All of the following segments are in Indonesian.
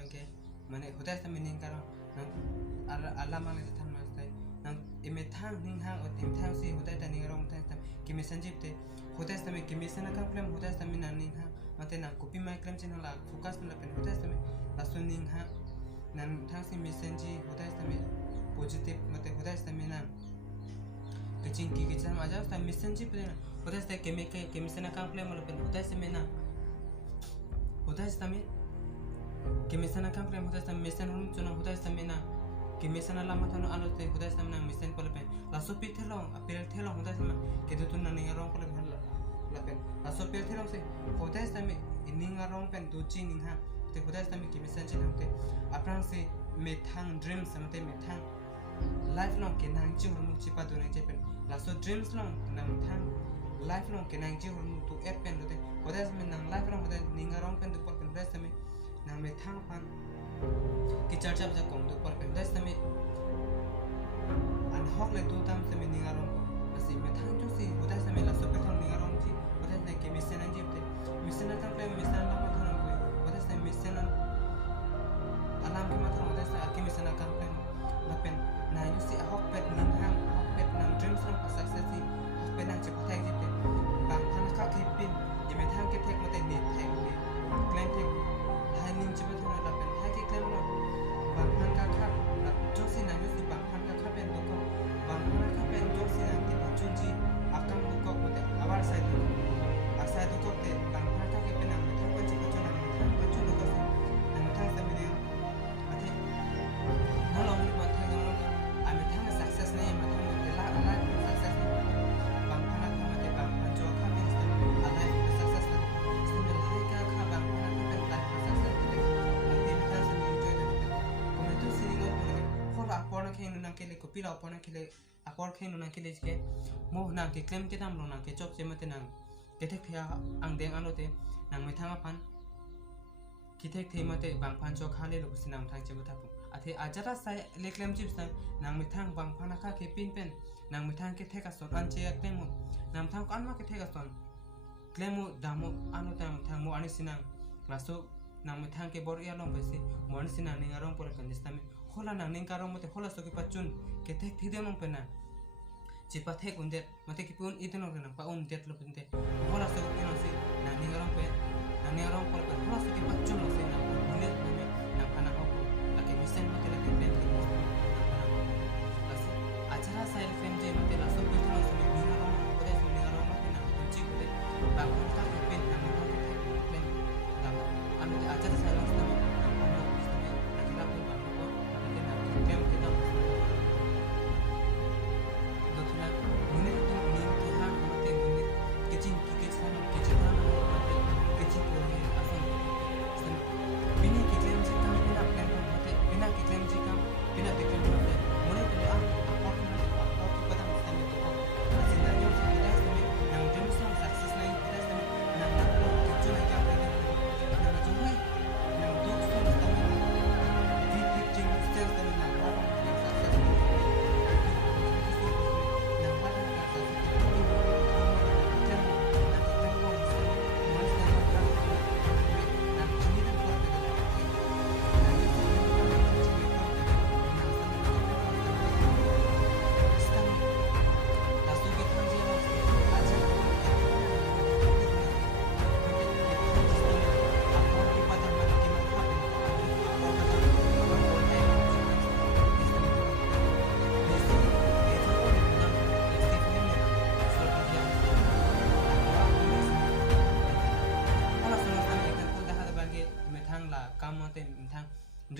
bangke mane hotel sa mining karo nang ala mang le tan mas tai nang ime thang ning hang ot im thang si hotel ta ning rong thang tam kimi sanjip te hotel sa me kimi sana kam klem hotel sa min ning hang mate nang kopi mai klem chen la focus na pen hotel sa me la sun ning hang nang thang si mi sanji hotel sa me positive mate hotel sa me nang kecing ki kecam aja sa mi sanji pe na hotel sa kimi sana kam klem la pen hotel sa me na hotel sa me Kemisana kan klem hotel sam mesen hum chuna hotel sam na kemisana lama thano alo te hotel sam na mesen pole pen la so pi thelong apel thelong hotel sam ke du tun na ni rong pole pen la pen la so pi thelong se hotel sam ning rong pen du chi ning ha te hotel sam kemisan chen te aprang se me thang dreams sam te me thang life long ke nang chi hum chi pa du nang che pen la so dreams long nang thang life long ke nang chi hum tu app pen te hotel sam nang life long hotel ning rong pen du pole pen hotel sam nang me thang pan ki charcha bja kong du par pen das tame an hok le tu tam tame ningarong ko asi me thang tu si hoda same la super thang ningarong ji hoda ne ke mission an jipte mission tam pe mission la ma thang ko hoda same mission alam ke ma thang hoda sa ke mission kam pe la pen na yu si hok pet ning hang hok pet nang dreams long success si hok pet nang chip thang jipte bang than ka ke pin ye me thang ke thek mate ni thek ni claim thek hai ning chip thang la pen hai ke claim lo bang phan ka kha la josi na yusi bang phan ka kha pen to ko bang phan ka pen josi na ke chun ji akam to ko mate awar sai to asai to ko te bang phan ka ke pen na me thang ko chi ko chon na me thang ko chun to ko se na me thang sa me ne ate no lo ni ba thang no a me thang success ne ma thang me la ala success bang phan ka mate bang phan jo kha pen sta ala success na sta me hai ka kha bang phan ka pen la success apor khen nang kele ko pila apor kele apor khen nang kele ke mo nang ke klem ke dam lo nang ke chop che mate nang ke thek thia ang deng alote nang me thanga pan ki thek the mate bang phan cho khale lo sinam thang che butha pu athe ajara sai le klem chips nang me thang bang phana kha ke pin pen nang me thang ke thek a son an che klem mo nam thang kan ma ke thek a son klem mo damo anu tam thang mo ani sinang klaso nang me thang ke bor ya long bese mo ani sinang ning arong por kan distame hola nang ning karong mate hola so ke pachun ke thek thide mong pena chipa thek undet mate ki pun iteno na pa un det lo pinte hola so ke no se nang ning karong pe nang ning karong por hola so ke pachun lo se na unet na na pana ho la ke misen mate la ke pen asi achara sail fem je mate la so ke no se ning karong ko de ning karong mate na chi ko de ba ko ta ke pen na mo ke thek pen da anu achara sail lo se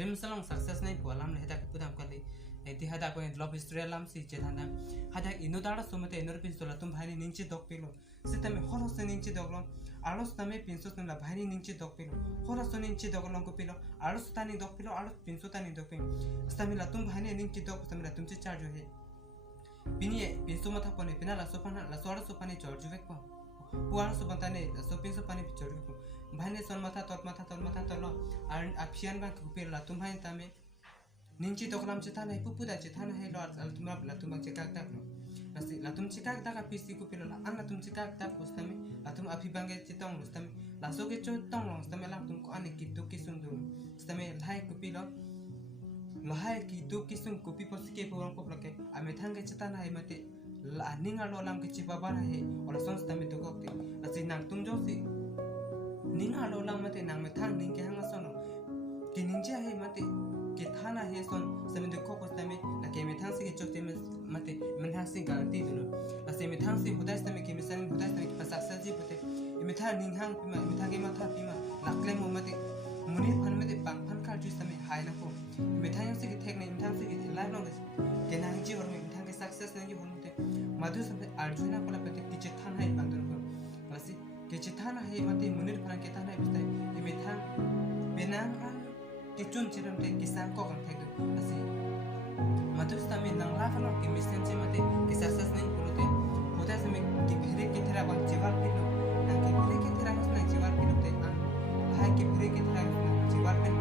dream salong success nai polam le hadak pudam kali eti hadak ko love story lam si che thana hadak inu dara somete enor pin sola tum bhaini ningchi dok pilo sitame horos ningchi doglo alos tame pinsos na bhaini ningchi dok pilo horos ningchi doglong ko pilo alos tani dok pilo alos pinso tani dok pin stami la tum bhaini ningchi dok stami la tumchi charge he bini pinso matha pone pina la sopana la sora sopani charge vek po puan so bantane so pinso pani charge vek bhaine son matha tot matha tolo ar afian ban ku pil la tum bhain tame ningchi doklam chita nai pupu da chita nai lo al tumra la tum chika tak no nasi la tum chika tak a pisi ku pil la an la tum chika tak postame la tum afi bange chitong postame la so ke cho tong long stame la tum ko ane kitu ki sundu stame lahai kopi lo lahai ki tu kisung kopi posike porong ko plake ame thang ke chita na hai mate la ninga lo lam ke chipa bar hai ola sons tame to kokte asi nang tung jo si ninga lo lam mate nang me thang ning ke hanga sono ki ninja hai mate ke thana hai son same de kokos tame la ke me thang si ke chokte mate men thang si garanti dulu la se me thang si hudai tame ke misan hudai tame pasak saji pute me thang ning hang pima me thang ke ma tha pima la klem mo mate munir phan mate bang phan kal jus tame hai na ko me thang si ke thek ne me thang si ke life long ke nang ji or me thang ke success ne ji hon mate madu sampe arjuna kola pate ki chethan hai pandor ko lasi ke chethan hai mate munir phan ke tan hai bistai e me thang benang kan ke chun chiram te kisang ko kan thek lasi madu tame nang la phan ke mission che mate ke success ne kote hota same ke bhere ke thera bang jiwar pilo nang ke bhere ke thera na jiwar pilo te an hai ke bhere ke thera jiwar pen